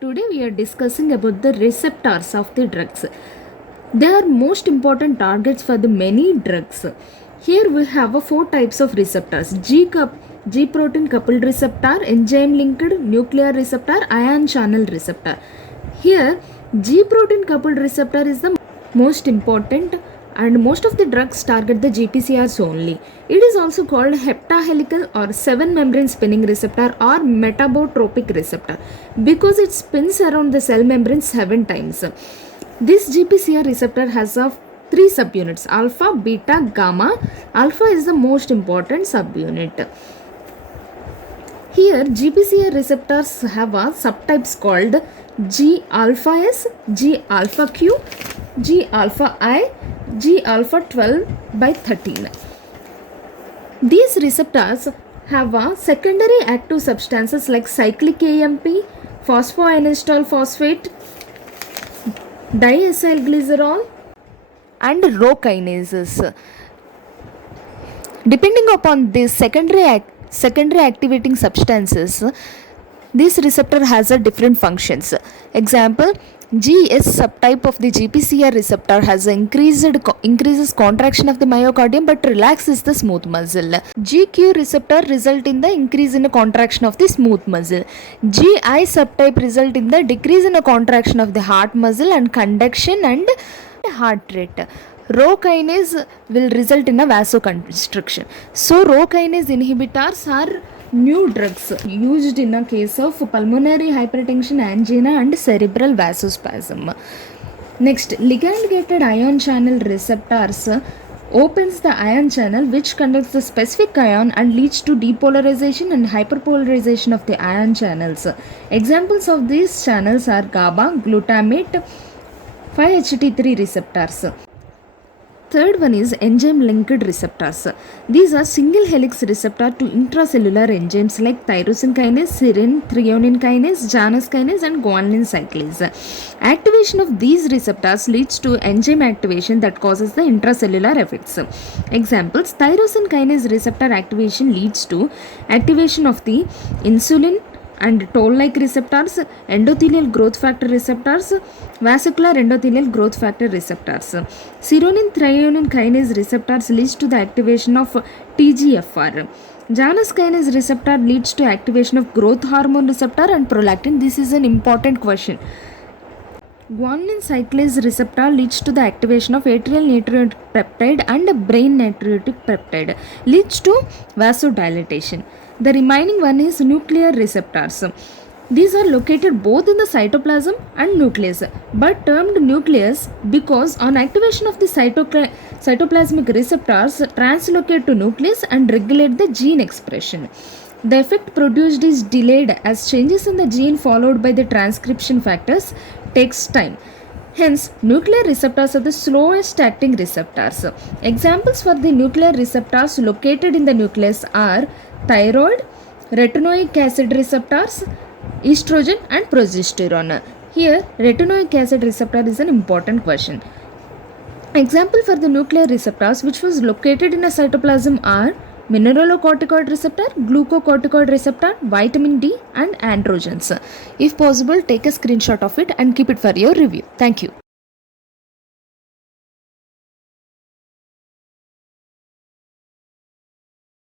Today we are discussing about the receptors of the drugs. They are most important targets for the many drugs. Here we have four types of receptors: G protein coupled receptor, enzyme linked nuclear receptor, ion channel receptor. Here G protein coupled receptor is the most important, and most of the drugs target the GPCRs only. It is also called heptahelical or 7-membrane spinning receptor or metabotropic receptor because it spins around the cell membrane 7 times. This GPCR receptor has of 3 subunits: alpha, beta, gamma. Alpha is the most important subunit. Here GPCR receptors have a subtypes called G alpha S, G alpha Q, G alpha I, G alpha 12 by 13. These receptors have a secondary active substances like cyclic AMP, phosphoinositol phosphate, diacylglycerol, and rho kinases. Depending upon these secondary activating substances, this receptor has a different functions. Example: GS subtype of the GPCR receptor has increases contraction of the myocardium but relaxes the smooth muscle. GQ receptor result in the increase in the contraction of the smooth muscle. GI subtype result in the decrease in the contraction of the heart muscle and conduction and heart rate. Rho kinase will result in a vasoconstriction. So rho kinase inhibitors are new drugs used in a case of pulmonary hypertension, angina, and cerebral vasospasm. Next, ligand-gated ion channel receptors opens the ion channel which conducts the specific ion and leads to depolarization and hyperpolarization of the ion channels. Examples of these channels are GABA, glutamate, 5-HT3 receptors. Third one is enzyme linked receptors. These are single helix receptor to intracellular enzymes like tyrosine kinase, serine threonine kinase, Janus kinase, and guanine cyclase. Activation of these receptors leads to enzyme activation that causes the intracellular effects. Examples: tyrosine kinase receptor activation leads to activation of the insulin and toll-like receptors, endothelial growth factor receptors, vascular endothelial growth factor receptors. Serine threonine kinase receptors leads to the activation of TGFR. Janus kinase receptor leads to activation of growth hormone receptor and prolactin. This is an important question. Guanine cyclase receptor leads to the activation of atrial natriuretic peptide and brain natriuretic peptide, leads to vasodilatation. The remaining one is nuclear receptors. These are located both in the cytoplasm and nucleus, but termed nucleus because on activation of the cytoplasmic receptors translocate to nucleus and regulate the gene expression. The effect produced is delayed as changes in the gene followed by the transcription factors takes time. Hence, nuclear receptors are the slowest acting receptors. Examples for the nuclear receptors located in the nucleus are thyroid, retinoic acid receptors, estrogen, and progesterone. Here, retinoic acid receptor is an important question. Example for the nuclear receptors which was located in a cytoplasm are mineralocorticoid receptor, glucocorticoid receptor, vitamin D, and androgens. If possible, take a screenshot of it and keep it for your review. Thank you.